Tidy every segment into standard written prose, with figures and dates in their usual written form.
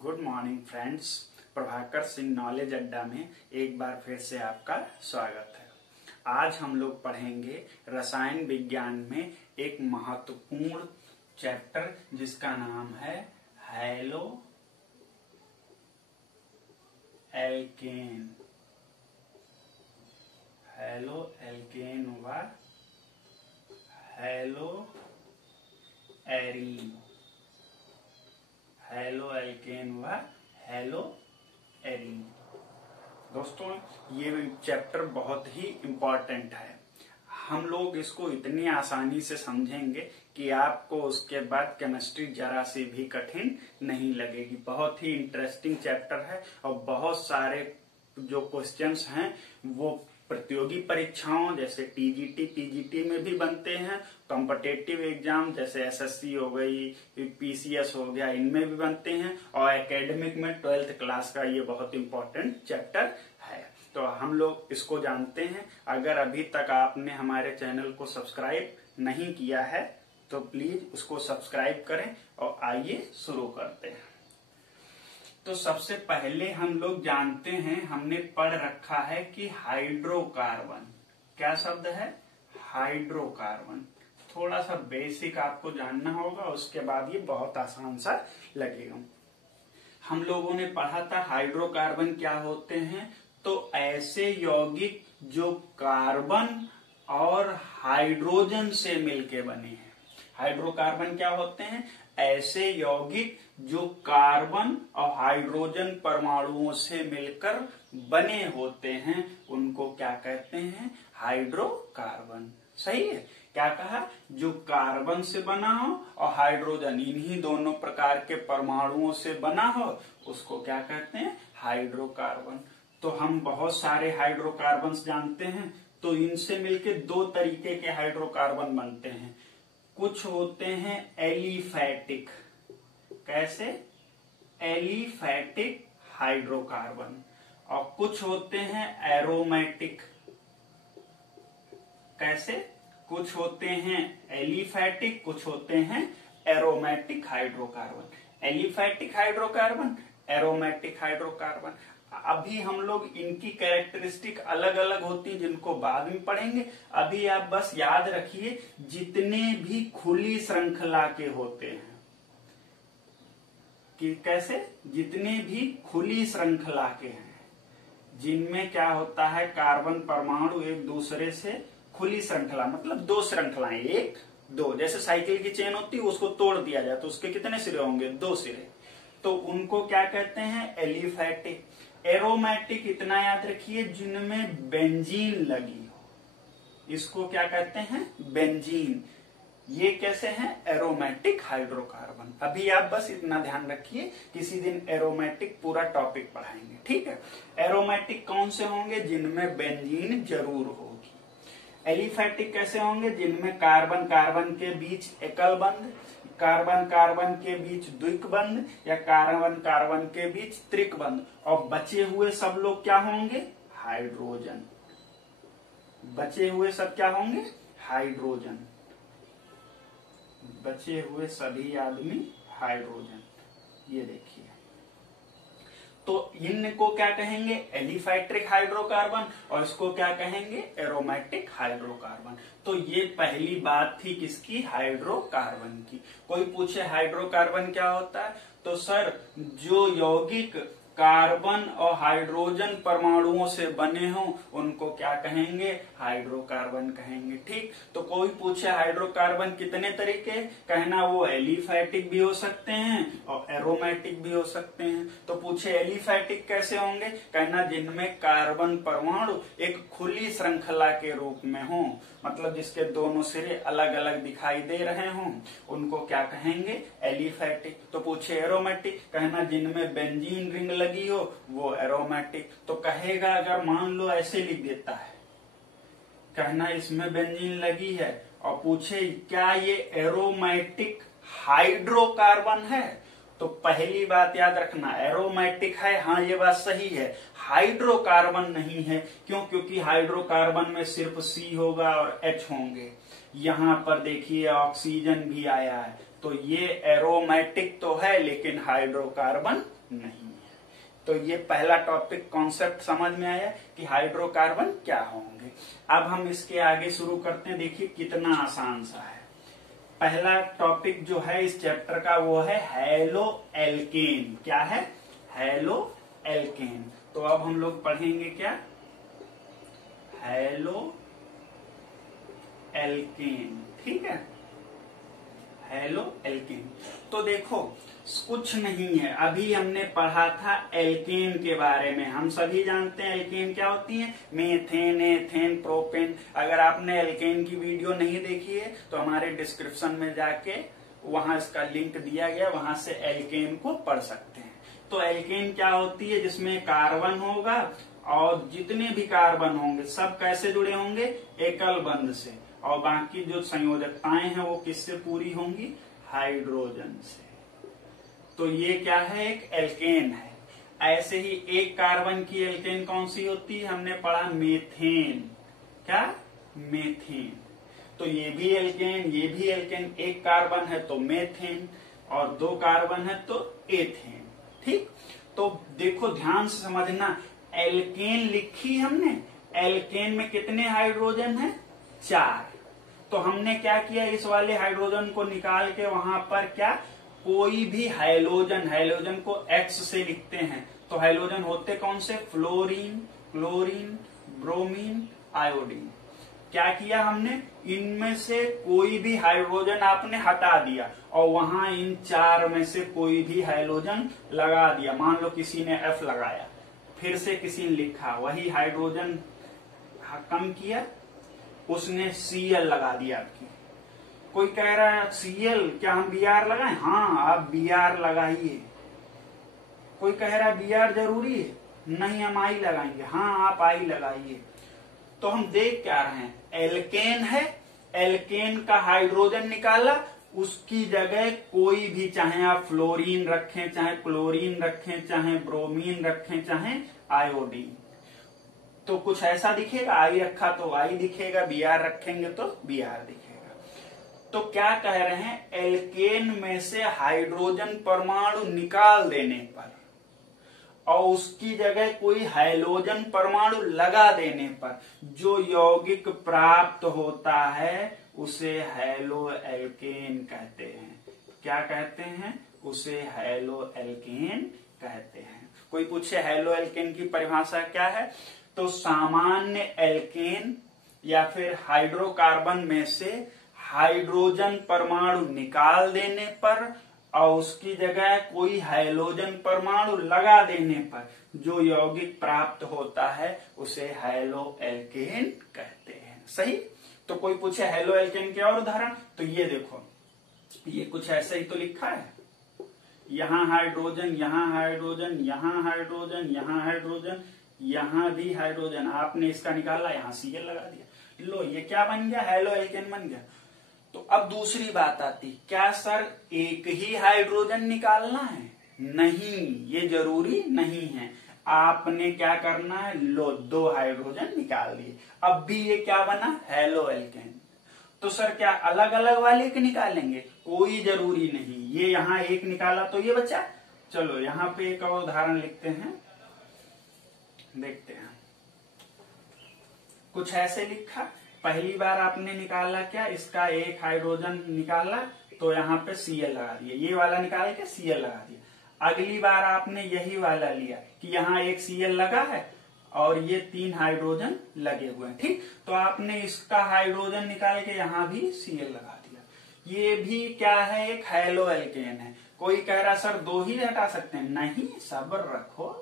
Good morning friends. Prabhakar Singh knowledge अड्डा में एक बार फिर से आपका स्वागत है। आज हम लोग पढ़ेंगे रसायन विज्ञान में एक महत्वपूर्ण चैप्टर जिसका नाम है हैलो एल्केन। हैलो एल्केन व हैलो एरीन। हैलो एल्केन व हैलो एरीन। दोस्तों, ये चैप्टर बहुत ही इम्पोर्टेंट है। हम लोग इसको इतनी आसानी से समझेंगे कि आपको उसके बाद केमिस्ट्री जरा सी भी कठिन नहीं लगेगी। बहुत ही इंटरेस्टिंग चैप्टर है और बहुत सारे जो क्वेश्चंस हैं वो प्रतियोगी परीक्षाओं जैसे टीजीटी, पीजीटी में भी बनते हैं। कॉम्पिटिटिव एग्जाम जैसे एसएससी हो गई, पीसीएस हो गया, इनमें भी बनते हैं। और एकेडमिक में 12th क्लास का ये बहुत इंपॉर्टेंट चैप्टर है। तो हम लोग इसको जानते हैं। अगर अभी तक आपने हमारे चैनल को सब्सक्राइब नहीं किया है तो प्लीज उसको सब्सक्राइब करें और आइए शुरू करते हैं। तो सबसे पहले हम लोग जानते हैं, हमने पढ़ रखा है कि हाइड्रोकार्बन क्या शब्द है? हाइड्रोकार्बन। थोड़ा सा बेसिक आपको जानना होगा, उसके बाद ये बहुत आसान सा लगेगा। हम लोगों ने पढ़ा था हाइड्रोकार्बन क्या होते हैं। तो ऐसे यौगिक जो कार्बन और हाइड्रोजन से मिलके बने हैं। हाइड्रोकार्बन क्या होते हैं? ऐसे यौगिक जो कार्बन और हाइड्रोजन परमाणुओं से मिलकर बने होते हैं, उनको क्या कहते हैं? हाइड्रोकार्बन। सही है। क्या कहा? जो कार्बन से बना हो और हाइड्रोजन, इन्हीं दोनों प्रकार के परमाणुओं से बना हो, उसको क्या कहते हैं? हाइड्रोकार्बन। तो हम बहुत सारे हाइड्रोकार्बन जानते हैं। तो इनसे मिलके दो तरीके के हाइड्रोकार्बन बनते हैं। कुछ होते हैं एलिफैटिक। कैसे? Aliphatic hydrocarbon. और कुछ होते हैं एरोमेटिक। कैसे? कुछ होते हैं एलिफैटिक, कुछ होते हैं aromatic hydrocarbon. Aliphatic hydrocarbon, aromatic hydrocarbon. अभी हम लोग इनकी कैरेक्टरिस्टिक अलग अलग होती हैं, जिनको बाद में पढ़ेंगे। अभी आप बस याद रखिए, जितने भी खुली श्रृंखला के होते हैं कि कैसे, जितने भी खुली श्रृंखला के हैं, जिनमें क्या होता है, कार्बन परमाणु एक दूसरे से खुली श्रृंखला, मतलब दो श्रृंखलाएं, एक दो, जैसे साइकिल की चेन होती है, उसको तोड़ दिया जाए तो उसके कितने सिरे होंगे? दो सिरे। तो उनको क्या कहते हैं? एलिफैटिक। एरोमेटिक इतना याद रखिए, जिनमें बेंजीन लगी हो, इसको क्या कहते हैं? बेंजीन। ये कैसे हैं? Aromatic hydrocarbon. अभी आप बस इतना ध्यान रखिए, किसी दिन एरोमेटिक पूरा टॉपिक पढ़ाएंगे, ठीक है। एरोमेटिक कौन से होंगे? जिनमें बेंजीन जरूर होगी। एलिफैटिक कैसे होंगे? जिनमें कार्बन कार्बन के बीच एकल बंध, कार्बन कार्बन के बीच द्विक बंध, या कार्बन कार्बन के बीच त्रिक बंध। और बचे हुए सब लोग क्या होंगे? हाइड्रोजन। बचे हुए सब क्या होंगे? हाइड्रोजन। बचे हुए सभी आदमी हाइड्रोजन। ये देखिए, तो इनको क्या कहेंगे? Aliphatic hydrocarbon. और इसको क्या कहेंगे? Aromatic hydrocarbon. तो ये पहली बात थी किसकी? हाइड्रोकार्बन की। कोई पूछे हाइड्रोकार्बन क्या होता है, तो सर जो यौगिक कार्बन और हाइड्रोजन परमाणुओं से बने हों उनको क्या कहेंगे? हाइड्रोकार्बन कहेंगे। ठीक। तो कोई पूछे हाइड्रोकार्बन कितने तरीके, कहना वो एलिफैटिक भी हो सकते हैं और एरोमेटिक भी हो सकते हैं। तो पूछे एलिफैटिक कैसे होंगे, कहना जिनमें कार्बन परमाणु एक खुली श्रृंखला के रूप में हो, मतलब जिसके दोनों सिरे अलग अलग दिखाई दे रहे हों, उनको क्या कहेंगे? एलिफैटिक। तो पूछे एरोमेटिक, कहना जिनमें बेंजीन रिंग लगी हो, वो एरोमेटिक। तो कहेगा, अगर मान लो ऐसे लिख देता है, कहना इसमें बेंजीन लगी है, और पूछे क्या ये एरोमेटिक हाइड्रोकार्बन है, तो पहली बात याद रखना, एरोमेटिक है, हाँ ये बात सही है, हाइड्रोकार्बन नहीं है। क्यों? क्योंकि हाइड्रोकार्बन में सिर्फ C होगा और H होंगे। यहाँ पर देखिए ऑक्सीजन भी आया है, तो ये एरोमेटिक तो है लेकिन हाइड्रोकार्बन नहीं है। तो ये पहला टॉपिक कॉन्सेप्ट समझ में आया कि हाइड्रोकार्बन क्या होंगे। अब हम इसके आगे शुरू करते हैं। देखिए कितना आसान सा है। पहला टॉपिक जो है इस चैप्टर का वो है हैलो एल्केन। क्या है? Haloalkane. तो अब हम लोग पढ़ेंगे क्या? Haloalkane. ठीक है, हैलो एल्केन। तो देखो कुछ नहीं है, अभी हमने पढ़ा था एल्केन के बारे में। हम सभी जानते हैं एल्केन क्या होती है, मेथेन, एथेन, प्रोपेन। अगर आपने एल्केन की वीडियो नहीं देखी है तो हमारे डिस्क्रिप्शन में जाके वहां इसका लिंक दिया गया, वहां से एल्केन को पढ़ सकते हैं। तो एल्केन क्या होती है, जिसमें कार्बन होगा और जितने भी कार्बन होंगे सब कैसे जुड़े होंगे, एकल बंध से, और बाकी जो संयोजकताएं हैं वो किससे पूरी होंगी, हाइड्रोजन से। तो ये क्या है, एक एल्केन है। ऐसे ही एक कार्बन की एल्केन कौन सी होती है, हमने पढ़ा मेथेन। क्या? मेथेन। तो ये भी एल्केन, ये भी एल्केन। एक कार्बन है तो मेथेन और दो कार्बन है तो एथेन। ठीक, तो देखो ध्यान से समझना, एल्केन लिखी हमने, एल्केन में कितने हाइड्रोजन है, 4। तो हमने क्या किया, इस वाले हाइड्रोजन को निकाल के वहां पर क्या, कोई भी हैलोजन, हैलोजन को एक्स से लिखते हैं। तो हैलोजन होते कौन से, फ्लोरीन, क्लोरीन, ब्रोमीन, आयोडीन। क्या किया हमने, इनमें से कोई भी हाइड्रोजन आपने हटा दिया और वहां इन 4 में से कोई भी हाइड्रोजन लगा दिया। मान लो किसी ने F लगाया, फिर से किसी ने लिखा, वही हाइड्रोजन कम किया, उसने Cl लगा दिया आपकी। कोई कह रहा है Cl, क्या हम Br लगाएं? हाँ, आप Br लगाइए। कोई कह रहा है Br जरूरी है? नहीं, हम I लगाएंगे। हाँ, आप I लगाइए। तो हम देख क्या रहे हैं, एल्केन है, एल्केन का हाइड्रोजन निकाला, उसकी जगह कोई भी, चाहे आप फ्लोरीन रखें, चाहे क्लोरीन रखें, चाहे ब्रोमीन रखें, चाहे आयोडीन, तो कुछ ऐसा दिखेगा। आई रखा तो आई दिखेगा, Br रखेंगे तो Br दिखेगा। तो क्या कह रहे हैं, एल्केन में से हाइड्रोजन परमाणु निकाल देने पर और उसकी जगह कोई हाइड्रोजन परमाणु लगा देने पर जो यौगिक प्राप्त होता है उसे हैलो एल्केन कहते हैं। क्या कहते हैं, उसे हैलो एल्केन कहते हैं। कोई पूछे हैलो एल्केन की परिभाषा क्या है, तो सामान्य एल्केन या फिर हाइड्रोकार्बन में से हाइड्रोजन परमाणु निकाल देने पर और उसकी जगह कोई हाइड्रोजन परमाणु लगा देने पर जो यौगिक प्राप्त होता है उसे हैलो एल्केन कहते हैं। सही। तो कोई पूछे हैलो एल्केन के और उदाहरण, तो ये देखो, ये कुछ ऐसे ही तो लिखा है, यहाँ हाइड्रोजन, यहाँ हाइड्रोजन, यहाँ हाइड्रोजन, यहाँ हाइड्रोजन, यहाँ भी हाइड्रोजन। आपने इसका निकाला, यहाँ Cl लगा दिया, लो ये क्या बन गया, हैलो एल्केन बन गया। तो अब दूसरी बात आती, क्या सर एक ही हाइड्रोजन निकालना है? नहीं, ये जरूरी नहीं है। आपने क्या करना है, लो 2 हाइड्रोजन निकाल दिए, अब भी ये क्या बना, हैलो एल्केन। तो सर क्या अलग अलग वाले के निकालेंगे? कोई जरूरी नहीं, ये यहाँ एक निकाला तो ये बचा। चलो यहाँ पे एक और उदाहरण लिखते हैं, देखते हैं। कुछ ऐसे लिखा, पहली बार आपने निकाला क्या, इसका एक हाइड्रोजन निकाला तो यहाँ पे Cl लगा दिया, ये वाला निकाल के Cl लगा दिया। अगली बार आपने यही वाला लिया कि यहाँ एक Cl लगा है और ये 3 हाइड्रोजन लगे हुए हैं। ठीक, तो आपने इसका हाइड्रोजन निकाल के यहाँ भी Cl लगा दिया। ये भी क्या है, एक हैलो एल्केन है। कोई कह रहा सर 2 ही हटा सकते हैं? नहीं, सब्र रखो।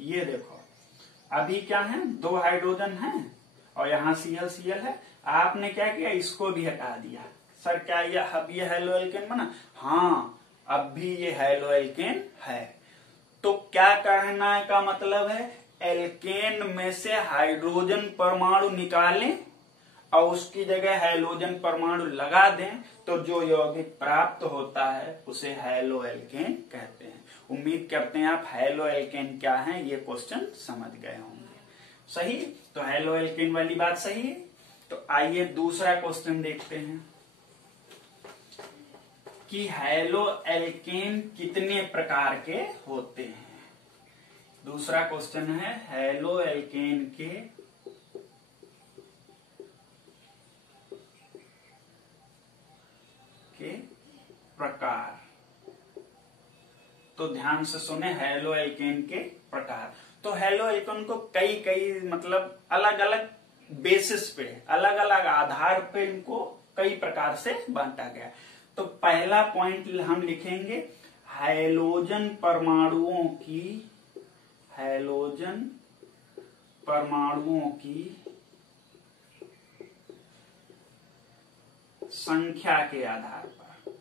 ये देखो अभी क्या है, 2 हाइड्रोजन हैं और यहाँ Cl है। आपने क्या किया, इसको भी हटा दिया। सर क्या ये अब ये हैलो एल्केन बना? हाँ, अब भी ये हैलो एल्केन है। तो क्या कहना का मतलब है, एल्केन में से हाइड्रोजन परमाणु निकालें और उसकी जगह हाइड्रोजन परमाणु लगा दें तो जो यौगिक प्राप्त होता है उसे हैलो एल्केन कहते हैं। उम्मीद करते हैं आप हैलो एल्केन क्या है ये क्वेश्चन समझ गए होंगे। सही, तो हैलो एल्केन वाली बात सही है। तो आइए दूसरा क्वेश्चन देखते हैं। कि हैलो एल्केन कितने प्रकार के होते हैं। दूसरा क्वेश्चन है हैलो एल्केन के प्रकार। तो ध्यान से सुने, हैलो एल्केन के प्रकार। तो हैलो एल्केन को कई मतलब अलग अलग बेसिस पे, अलग अलग आधार पे इनको कई प्रकार से बांटा गया। तो पहला पॉइंट हम लिखेंगे हैलोजन परमाणुओं की संख्या के आधार पर।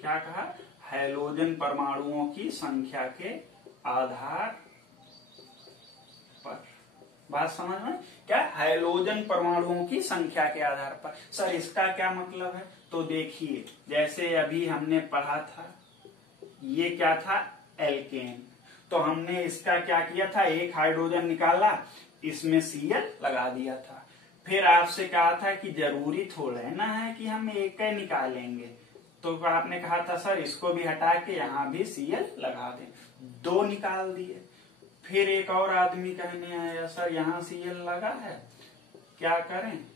क्या कहा? हैलोजन परमाणुओं की संख्या के आधार पर। बात समझ में? क्या? हैलोजन परमाणुओं की संख्या के आधार पर। सर इसका क्या मतलब है? तो देखिए, जैसे अभी हमने पढ़ा था, ये क्या था? एल्केन। तो हमने इसका क्या किया था? एक हाइड्रोजन निकाला, इसमें Cl लगा दिया था। फिर आपसे कहा था कि जरूरी थोड़ा ना है कि हम एक ही निकालेंगे। तो आपने कहा था सर इसको भी हटा के यहाँ भी Cl लगा दें। 2 निकाल दिए। फिर एक और आदमी कहने आया सर यहाँ Cl लगा है, क्या करें?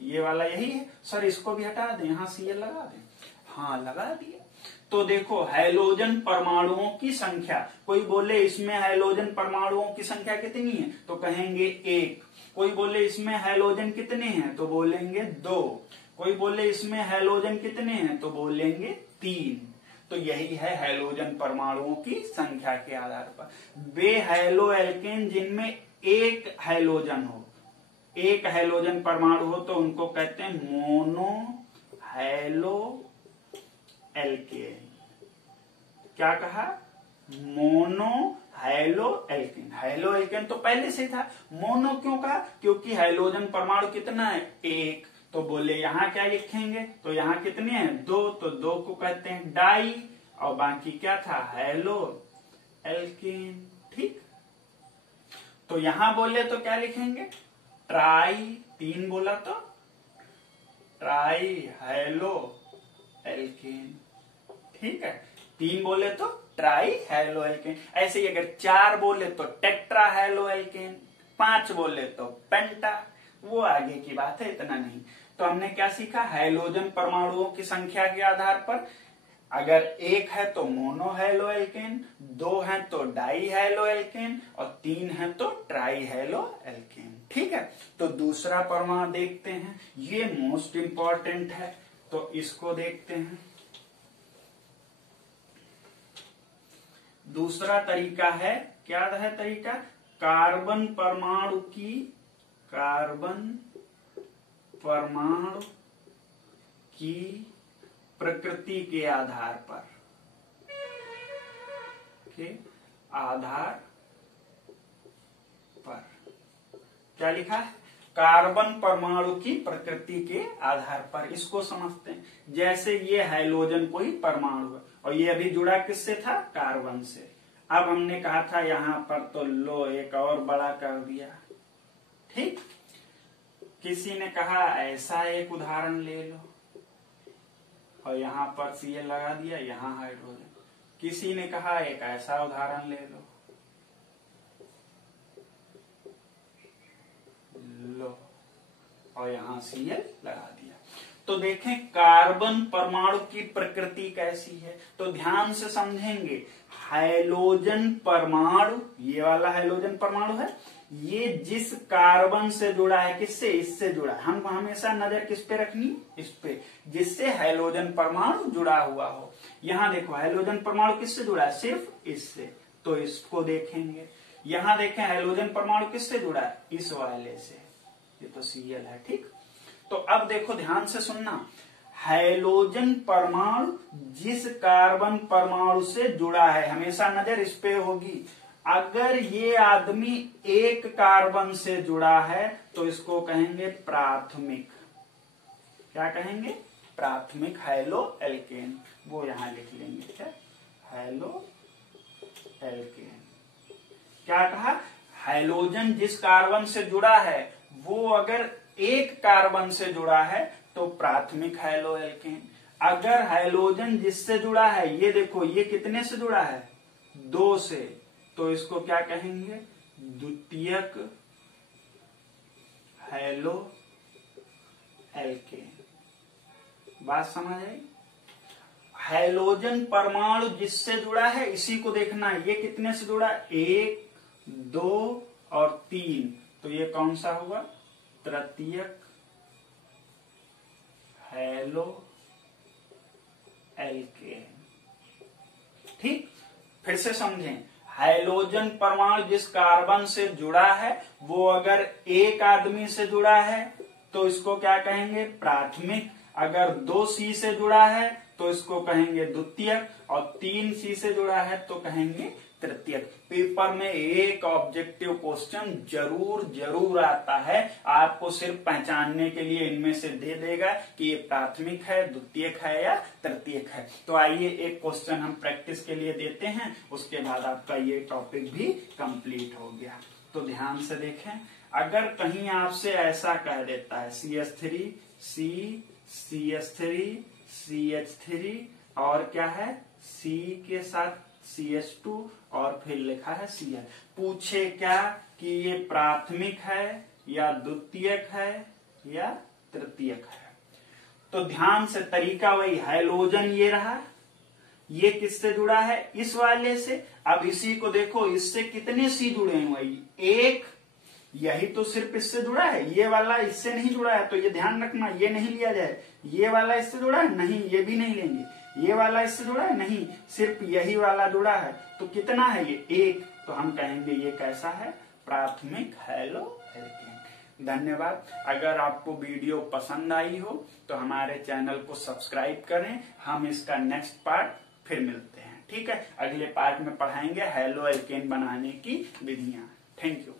ये वाला यही है सर, इसको भी हटा दें, यहाँ Cl लगा दें। हाँ, लगा दिया। तो देखो हैलोजन परमाणुओं की संख्या, कोई बोले इसमें हैलोजन परमाणुओं की संख्या कितनी है तो कहेंगे 1। कोई बोले इसमें हैलोजन कितने हैं तो बोलेंगे 2। कोई बोले इसमें हैलोजन कितने हैं तो बोलेंगे 3। तो यही है हैलोजन परमाणुओं की संख्या के आधार पर। वे हैलो एल्केन जिनमें एक हैलोजन हो, एक हैलोजन परमाणु हो, तो उनको कहते हैं मोनो हैलो एल्केन। क्या कहा? Mono haloalkane. Haloalkane तो पहले से था। मोनो क्यों कहा? क्योंकि हैलोजन परमाणु कितना है? 1। तो बोले यहाँ क्या लिखेंगे? तो यहाँ कितने हैं? 2। तो 2 को कहते हैं डाई, और बाकी क्या था? Haloalkane. ठीक। तो यहां बोले तो क्या लिखेंगे? ट्राई। 3 बोला तो ट्राई हैलो एल्केन। ठीक है। 3 बोले तो ट्राई हैलो एल्केन। ऐसे ही अगर 4 बोले तो टेट्रा हैलो एल्केन, 5 बोले तो पेंटा। वो आगे की बात है, इतना नहीं। तो हमने क्या सीखा? हैलोजन परमाणुओं की संख्या के आधार पर अगर 1 है तो मोनो हैलो एल्केन, 2 है तो डाई हैलो एल्केन, और 3 है तो ट्राई हैलो एल्केन। ठीक है। तो दूसरा परमाणु देखते हैं, ये मोस्ट इंपॉर्टेंट है, तो इसको देखते हैं। दूसरा तरीका है, क्या है तरीका? कार्बन परमाणु की प्रकृति के आधार पर, क्या लिखा है? कार्बन परमाणु की प्रकृति के आधार पर। इसको समझते हैं। जैसे ये हैलोजन कोई परमाणु है, और ये अभी जुड़ा किससे था? कार्बन से। अब हमने कहा था यहाँ पर तो लो एक और बड़ा कर दिया। ठीक। किसी ने कहा ऐसा एक उदाहरण ले लो, और यहाँ पर Cl लगा दिया, यहाँ हाइड्रोजन। किसी ने कहा एक ऐसा उदाहरण ले लो, और यहाँ Cl लगा दिया। तो देखें कार्बन परमाणु की प्रकृति कैसी है, तो ध्यान से समझेंगे। हैलोजन परमाणु, ये वाला हैलोजन परमाणु है, ये जिस कार्बन से जुड़ा है, किससे? इससे जुड़ा है। हमको हमेशा नजर किस पे रखनी? इस पे, जिससे हैलोजन परमाणु जुड़ा हुआ हो। यहाँ देखो हैलोजन परमाणु किससे जुड़ा है? सिर्फ इससे। तो इसको देखेंगे। यहाँ देखें हैलोजन परमाणु किससे जुड़ा है? इस वाले से। ये तो Cl है। ठीक। तो अब देखो ध्यान से सुनना, हैलोजन परमाणु जिस कार्बन परमाणु से जुड़ा है, हमेशा नजर इस पे होगी। अगर ये आदमी एक कार्बन से जुड़ा है तो इसको कहेंगे प्राथमिक। क्या कहेंगे? प्राथमिक हैलो एल्केन। वो यहां लिख लेंगे, क्या? Haloalkane. क्या कहा? हैलोजन जिस कार्बन से जुड़ा है, वो अगर एक कार्बन से जुड़ा है तो प्राथमिक हैलो एल्केन। अगर हैलोजन जिससे जुड़ा है, ये देखो ये कितने से जुड़ा है, 2 से, तो इसको क्या कहेंगे, द्वितीयक हैलो एल्केन। बात समझ आई। हैलोजन परमाणु जिससे जुड़ा है इसी को देखना है, ये कितने से जुड़ा है, 1, 2 और 3, तो ये कौन सा हुआ, तृतीयक हैलो एल्केन। ठीक, फिर से समझें, हैलोजन परमाणु जिस कार्बन से जुड़ा है वो अगर एक आदमी से जुड़ा है तो इसको क्या कहेंगे, प्राथमिक। अगर 2C से जुड़ा है तो इसको कहेंगे द्वितीयक, और 3C से जुड़ा है तो कहेंगे तृतीयक। पेपर में एक ऑब्जेक्टिव क्वेश्चन जरूर आता है, आपको सिर्फ पहचानने के लिए इनमें से दे देगा कि ये प्राथमिक है, द्वितीयक है या तृतीयक है। तो आइए एक क्वेश्चन हम प्रैक्टिस के लिए देते हैं, उसके बाद आपका ये टॉपिक भी कंप्लीट हो गया। तो ध्यान से देखें, अगर कहीं आपसे ऐसा कह देता है CH3 CH3 CH3 और क्या है, C के साथ CH2 और फिर लिखा है Cl, पूछे क्या कि ये प्राथमिक है या द्वितीयक है या तृतीयक है। तो ध्यान से, तरीका वही, हैलोजन ये रहा, ये किससे जुड़ा है, इस वाले से। अब इसी को देखो, इससे कितने C जुड़े हैं, वही 1, यही तो सिर्फ इससे जुड़ा है, ये वाला इससे नहीं जुड़ा है, तो ये ध्यान रखना, ये नहीं लिया जाए। ये वाला इससे जुड़ा है, नहीं, ये भी नहीं लेंगे। ये वाला इससे जुड़ा है, नहीं, सिर्फ यही वाला जुड़ा है, तो कितना है ये, 1, तो हम कहेंगे ये कैसा है, प्राथमिक हैलो एल्केन। धन्यवाद। अगर आपको वीडियो पसंद आई हो तो हमारे चैनल को सब्सक्राइब करें, हम इसका नेक्स्ट पार्ट फिर मिलते हैं। ठीक है, अगले पार्ट में पढ़ाएंगे हैलो एल्केन बनाने की विधियां। Thank you.